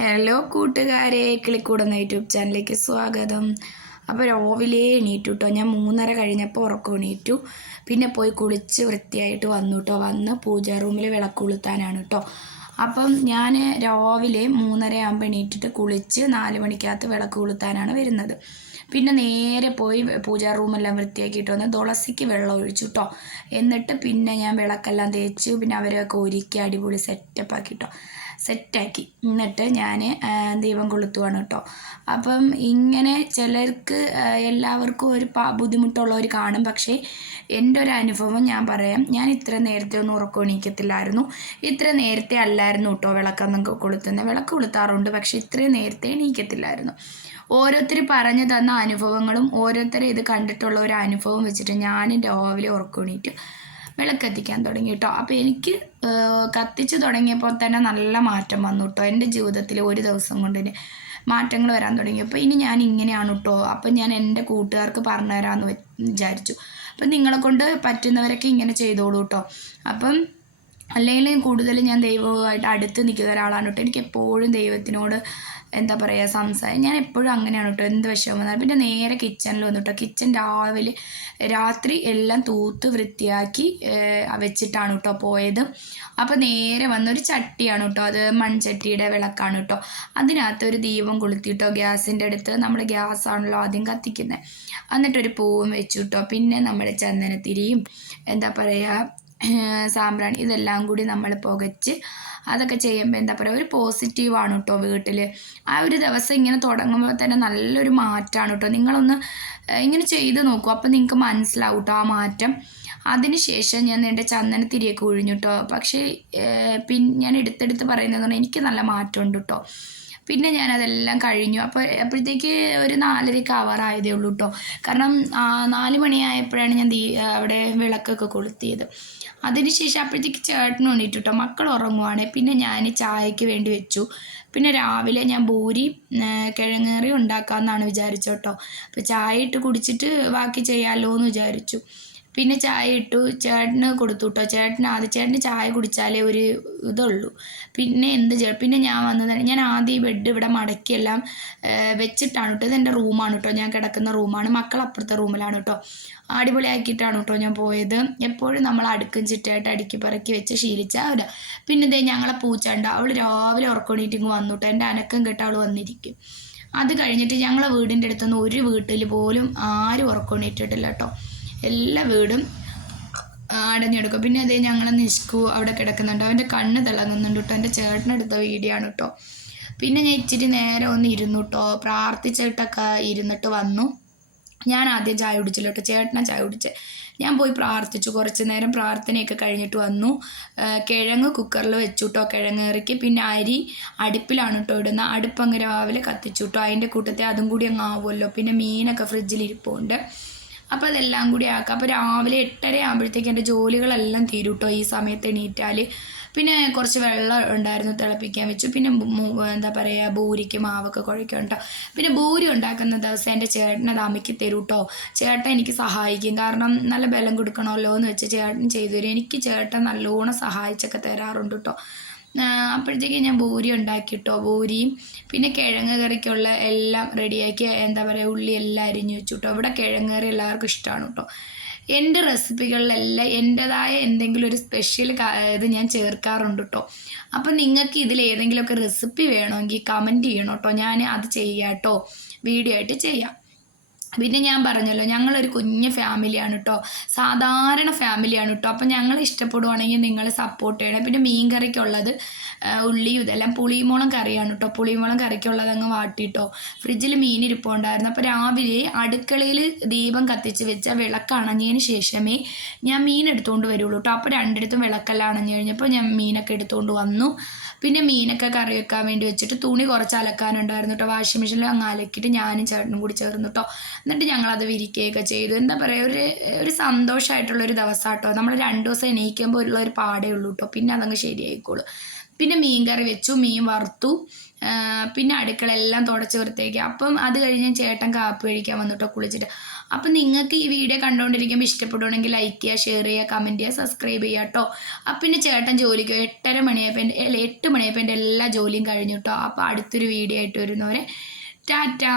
Hello കൂട്ടുകാരെ, കിളിക്കൂടുന്ന YouTube ചാനലിലേക്ക് സ്വാഗതം. അപ്പോൾ രാവിലെ എണീറ്റു കേട്ടോ. ഞാൻ 3:30 കഴിഞ്ഞപ്പോൾ ഉറക്കം എണീറ്റു. പിന്നെ പോയി കുളിച്ച് വൃത്തിയായിട്ട് വന്നു കേട്ടോ. വന്ന് പൂജാ റൂമിൽ വിളക്ക് കൊളുത്താനാണ് കേട്ടോ. അപ്പം ഞാൻ രാവിലെ 3:30 ആകുമ്പോൾ എണീറ്റിട്ട് കുളിച്ച് 4 മണിക്കകത്ത് വിളക്ക് കൊളുത്താനാണ് വരുന്നത്. പിന്നെ നേരെ പോയി പൂജാ റൂമെല്ലാം വൃത്തിയാക്കിയിട്ട് വന്ന് തുളസിക്ക് വെള്ളം ഒഴിച്ചു കേട്ടോ. എന്നിട്ട് പിന്നെ ഞാൻ വിളക്കെല്ലാം തേച്ചു. പിന്നെ അവരൊക്കെ ഒരുക്കി അടിപൊളി സെറ്റാക്കി എന്നിട്ട് ഞാൻ ദീപം കൊളുത്തുവാണ് കേട്ടോ. അപ്പം ഇങ്ങനെ ചിലർക്ക് എല്ലാവർക്കും ഒരു ബുദ്ധിമുട്ടുള്ളവർ കാണും. പക്ഷേ എൻ്റെ ഒരു അനുഭവം ഞാൻ പറയാം. ഞാൻ ഇത്ര നേരത്തെ ഒന്നും ഉറക്കം എണീക്കത്തില്ലായിരുന്നു. ഇത്ര നേരത്തെ അല്ലായിരുന്നു കേട്ടോ വിളക്കൊന്നും കൊളുത്തുന്നത്. വിളക്ക് കൊളുത്താറുണ്ട്, പക്ഷേ ഇത്രയും നേരത്തെ എണീക്കത്തില്ലായിരുന്നു. ഓരോരുത്തർ പറഞ്ഞു തന്ന അനുഭവങ്ങളും ഓരോരുത്തരെ ഇത് കണ്ടിട്ടുള്ള ഒരു അനുഭവം വെച്ചിട്ട് ഞാൻ രാവിലെ ഉറക്കം എണീറ്റ് വിളക്കത്തിക്കാൻ തുടങ്ങി കേട്ടോ. അപ്പോൾ എനിക്ക് കത്തിച്ച് തുടങ്ങിയപ്പോൾ തന്നെ നല്ല മാറ്റം വന്നു കേട്ടോ. എൻ്റെ ജീവിതത്തിൽ ഒരു ദിവസം കൊണ്ട് മാറ്റങ്ങൾ വരാൻ തുടങ്ങി. അപ്പോൾ ഇനി ഞാൻ ഇങ്ങനെയാണ് കേട്ടോ. അപ്പം ഞാൻ എൻ്റെ കൂട്ടുകാർക്ക് പറഞ്ഞു തരാമെന്ന് വിചാരിച്ചു. അപ്പം നിങ്ങളെ കൊണ്ട് പറ്റുന്നവരൊക്കെ ഇങ്ങനെ ചെയ്തോളൂ കേട്ടോ. അപ്പം അല്ലെങ്കിൽ കൂടുതൽ ഞാൻ ദൈവവുമായിട്ട് അടുത്ത് നിൽക്കുന്ന ഒരാളാണ് കേട്ടോ. എനിക്ക് എപ്പോഴും ദൈവത്തിനോട് എന്താ പറയുക ഞാൻ എപ്പോഴും അങ്ങനെയാണ് കേട്ടോ. എന്ത് വിഷമം വന്നാലും പിന്നെ നേരെ കിച്ചണിൽ വന്നു കേട്ടോ. കിച്ചൺ രാത്രി എല്ലാം തൂത്ത് വൃത്തിയാക്കി വെച്ചിട്ടാണ് കേട്ടോ പോയത്. അപ്പോൾ നേരെ വന്നൊരു ചട്ടിയാണ് കേട്ടോ. അത് മൺചട്ടിയുടെ വിളക്കാണ് കേട്ടോ. അതിനകത്ത് ഒരു ദീപം കൊളുത്തിട്ടോ. ഗ്യാസിൻ്റെ അടുത്ത് നമ്മൾ ഗ്യാസാണല്ലോ ആദ്യം കത്തിക്കുന്നത്. എന്നിട്ടൊരു പൂവും വെച്ചു കേട്ടോ. പിന്നെ നമ്മൾ ചന്ദനത്തിരിയും എന്താ പറയുക സാമ്പ്രാണി ഇതെല്ലാം കൂടി നമ്മൾ പുകച്ച് അതൊക്കെ ചെയ്യുമ്പോൾ എന്താ പറയുക ഒരു പോസിറ്റീവാണ് കേട്ടോ വീട്ടിൽ. ആ ഒരു ദിവസം ഇങ്ങനെ തുടങ്ങുമ്പോൾ തന്നെ നല്ലൊരു മാറ്റമാണ് കേട്ടോ. നിങ്ങളൊന്ന് ഇങ്ങനെ ചെയ്ത് നോക്കൂ. അപ്പോൾ നിങ്ങൾക്ക് മനസ്സിലാവും കേട്ടോ ആ മാറ്റം. അതിന് ശേഷം ഞാൻ എൻ്റെ ചന്ദനത്തിരിയൊക്കെ ഒഴിഞ്ഞു കേട്ടോ. പക്ഷേ ഞാൻ എടുത്തെടുത്ത് പറയുന്നതെന്ന് പറഞ്ഞാൽ എനിക്ക് നല്ല മാറ്റമുണ്ട് കേട്ടോ. പിന്നെ ഞാനതെല്ലാം കഴിഞ്ഞു. അപ്പോഴത്തേക്ക് ഒരു 4:30 ആവാറായതേ ഉള്ളൂ കേട്ടോ. കാരണം 4 മണിയായപ്പോഴാണ് ഞാൻ അവിടെ വിളക്കൊക്കെ കൊളുത്തിയത്. അതിന് ശേഷം അപ്പോഴത്തേക്ക് ചേട്ടനും എണീറ്റു കേട്ടോ. മക്കൾ ഉറങ്ങുവാണ്. പിന്നെ ഞാൻ ചായക്ക് വേണ്ടി വെച്ചു. പിന്നെ രാവിലെ ഞാൻ ഭൂരി കിഴങ്ങേറി ഉണ്ടാക്കാമെന്നാണ് വിചാരിച്ചത് കേട്ടോ. അപ്പോൾ ചായ ഇട്ട് കുടിച്ചിട്ട് ബാക്കി ചെയ്യാമല്ലോ എന്ന് വിചാരിച്ചു. പിന്നെ ചായ ഇട്ടു. ചേട്ടന് കൊടുത്തു കേട്ടോ. ചേട്ടന് ചായ കുടിച്ചാലേ ഒരു ഇതുള്ളൂ. പിന്നെ പിന്നെ ഞാൻ ആദ്യം ഈ ബെഡ് ഇവിടെ മടക്കിയെല്ലാം വെച്ചിട്ടാണ് കേട്ടോ. ഇതെൻ്റെ റൂമാണ് കേട്ടോ. ഞാൻ കിടക്കുന്ന റൂമാണ്. മക്കൾ അപ്പുറത്തെ റൂമിലാണ് കേട്ടോ. അടിപൊളിയാക്കിയിട്ടാണ് കേട്ടോ ഞാൻ പോയത്. എപ്പോഴും നമ്മൾ അടുക്കും ചിട്ടയായിട്ട് അടുക്കി പറക്കി വെച്ച് ശീലിച്ചാൽ പിന്നെ ഞങ്ങളെ പൂച്ചണ്ട. അവൾ രാവിലെ ഉറക്കണീറ്റിങ് വന്നു കേട്ടോ. എൻ്റെ അനക്കം കേട്ട് അവൾ വന്നിരിക്കും. അത് കഴിഞ്ഞിട്ട് ഞങ്ങളെ വീടിൻ്റെ അടുത്തുനിന്ന് ഒരു വീട്ടിൽ പോലും ആരും ഉറക്കണീറ്റിട്ടില്ല കേട്ടോ. എല്ലാ വീടും അടഞ്ഞെടുക്കും. പിന്നെ ഞങ്ങളെ നിഷ്കു അവിടെ കിടക്കുന്നുണ്ട്. അവൻ്റെ കണ്ണ് തിളങ്ങുന്നുണ്ട് കേട്ടോ. എൻ്റെ ചേട്ടനെടുത്ത വീഡിയോ ആണ് കേട്ടോ. പിന്നെ ഞാൻ ഇച്ചിരി നേരം ഒന്ന് ഇരുന്നു കേട്ടോ. പ്രാർത്ഥിച്ചിട്ടൊക്കെ ഇരുന്നിട്ട് വന്നു. ഞാൻ ആദ്യം ചായ കുടിച്ചില്ല കേട്ടോ. ചേട്ടനാ ചായ കുടിച്ചത്. ഞാൻ പോയി പ്രാർത്ഥിച്ചു. കുറച്ച് നേരം പ്രാർത്ഥനയൊക്കെ കഴിഞ്ഞിട്ട് വന്നു. കിഴങ്ങ് കുക്കറിൽ വെച്ചു കേട്ടോ. കിഴങ്ങേറിക്ക് പിന്നെ അരി അടുപ്പിലാണ് കേട്ടോ ഇടുന്നത്. അടുപ്പങ്ങ് രാവിലെ കത്തിച്ചു കേട്ടോ. അതിൻ്റെ കൂട്ടത്തിൽ അതും കൂടി അങ്ങ് ആവുമല്ലോ. പിന്നെ മീനൊക്കെ ഫ്രിഡ്ജിൽ ഇരിപ്പുണ്ട്. അപ്പോൾ അതെല്ലാം കൂടി ആക്കാം. അപ്പോൾ രാവിലെ 8:30 ആകുമ്പോഴത്തേക്ക് എൻ്റെ ജോലികളെല്ലാം തീരും കേട്ടോ. ഈ സമയത്ത് എണീറ്റാൽ പിന്നെ കുറച്ച് വെള്ളം ഉണ്ടായിരുന്നു തിളപ്പിക്കാൻ വെച്ചു. പിന്നെ എന്താ പറയുക ഭൂരിക്ക് മാവൊക്കെ കുഴയ്ക്കും കേട്ടോ. പിന്നെ ഭൂരി ഉണ്ടാക്കുന്ന ദിവസം എൻ്റെ ചേട്ടനത് അമ്മയ്ക്ക് തരും കേട്ടോ. ചേട്ടൻ എനിക്ക് സഹായിക്കും. കാരണം നല്ല ബലം കൊടുക്കണമല്ലോ എന്ന് വെച്ച് ചേട്ടൻ ചെയ്തു തരും. എനിക്ക് ചേട്ടൻ നല്ലോണം സഹായിച്ചൊക്കെ തരാറുണ്ട് കേട്ടോ. അപ്പോഴത്തേക്ക് ഞാൻ ഭൂരി ഉണ്ടാക്കി കേട്ടോ. ഭൂരിയും പിന്നെ കിഴങ്ങ് കറിക്കുള്ള എല്ലാം റെഡിയാക്കി എന്താ പറയുക ഉള്ളി എല്ലാം അരിഞ്ഞു വെച്ചു കേട്ടോ. ഇവിടെ കിഴങ്ങ് കറി എല്ലാവർക്കും ഇഷ്ടമാണ് കേട്ടോ. എൻ്റെ റെസിപ്പികളിലെല്ലാം എൻ്റേതായ എന്തെങ്കിലും ഒരു സ്പെഷ്യൽ ഇത് ഞാൻ ചേർക്കാറുണ്ട് കേട്ടോ. അപ്പം നിങ്ങൾക്ക് ഇതിലേതെങ്കിലുമൊക്കെ റെസിപ്പി വേണമെങ്കിൽ കമൻറ്റ് ചെയ്യണം കേട്ടോ. ഞാൻ അത് ചെയ്യാം കേട്ടോ. വീഡിയോ ആയിട്ട് ചെയ്യാം. പിന്നെ ഞാൻ പറഞ്ഞല്ലോ ഞങ്ങളൊരു കുഞ്ഞ് ഫാമിലിയാണ് കേട്ടോ. സാധാരണ ഫാമിലിയാണ് കേട്ടോ. അപ്പം ഞങ്ങൾ ഇഷ്ടപ്പെടുവാണെങ്കിൽ നിങ്ങൾ സപ്പോർട്ട് ചെയ്യണം. പിന്നെ മീൻ കറിക്കുള്ളത് ഉള്ളിയും ഇതെല്ലാം പുളിമുളം കറിയാണ് കേട്ടോ. പുളിമുളം കറിക്കുള്ളത് അങ്ങ് വാട്ടിട്ടോ. ഫ്രിഡ്ജിൽ മീൻ ഇരിപ്പുണ്ടായിരുന്നു. അപ്പോൾ രാവിലെ അടുക്കളയിൽ ദീപം കത്തിച്ച് വെച്ച വിളക്ക് അണഞ്ഞതിന് ശേഷമേ ഞാൻ മീൻ എടുത്തുകൊണ്ട് വരുള്ളൂ കേട്ടോ. അപ്പോൾ രണ്ടിടത്തും വിളക്കെല്ലാം അണഞ്ഞു കഴിഞ്ഞപ്പോൾ ഞാൻ മീനൊക്കെ എടുത്തുകൊണ്ട് വന്നു. പിന്നെ മീനൊക്കെ കറി വെക്കാൻ വേണ്ടി വെച്ചിട്ട് തുണി കുറച്ച് അലക്കാനുണ്ടായിരുന്നു കേട്ടോ. വാഷിംഗ് മെഷീനിൽ അങ്ങ് അലക്കിയിട്ട് ഞാനും ചേട്ടനും കൂടി ചേർന്നു കേട്ടോ. എന്നിട്ട് ഞങ്ങളത് വിരിക്കുകയൊക്കെ ചെയ്തു. എന്താ പറയുക ഒരു സന്തോഷമായിട്ടുള്ളൊരു ദിവസം കേട്ടോ. നമ്മൾ 2 ദിവസം എണീക്കുമ്പോൾ ഉള്ള ഒരു പാടേ ഉള്ളൂ കേട്ടോ. പിന്നെ അതങ്ങ് ശരിയായിക്കോളും. പിന്നെ മീൻ കറി വെച്ചു, മീൻ വറുത്തു, പിന്നെ അടുക്കള എല്ലാം തുടച്ച് വൃത്തിയാക്കി. അപ്പം അത് കഴിഞ്ഞ് ചേട്ടൻ കാപ്പി കഴിക്കാൻ വന്നിട്ടോ കുളിച്ചിട്ട്. അപ്പം നിങ്ങൾക്ക് ഈ വീഡിയോ കണ്ടുകൊണ്ടിരിക്കുമ്പോൾ ഇഷ്ടപ്പെടുകയാണെങ്കിൽ ലൈക്ക് ചെയ്യുക, ഷെയർ ചെയ്യുക, കമൻറ്റ് ചെയ്യുക, സബ്സ്ക്രൈബ് ചെയ്യുക കേട്ടോ. അപ്പം പിന്നെ ചേട്ടൻ ജോലിക്ക് 8:30 മണിയായപ്പോൾ 8 മണിയായപ്പോൾ എൻ്റെ എല്ലാ ജോലിയും കഴിഞ്ഞു കേട്ടോ. അപ്പോൾ അടുത്തൊരു വീഡിയോ ആയിട്ട് വരുന്നവരെ ടാറ്റാ.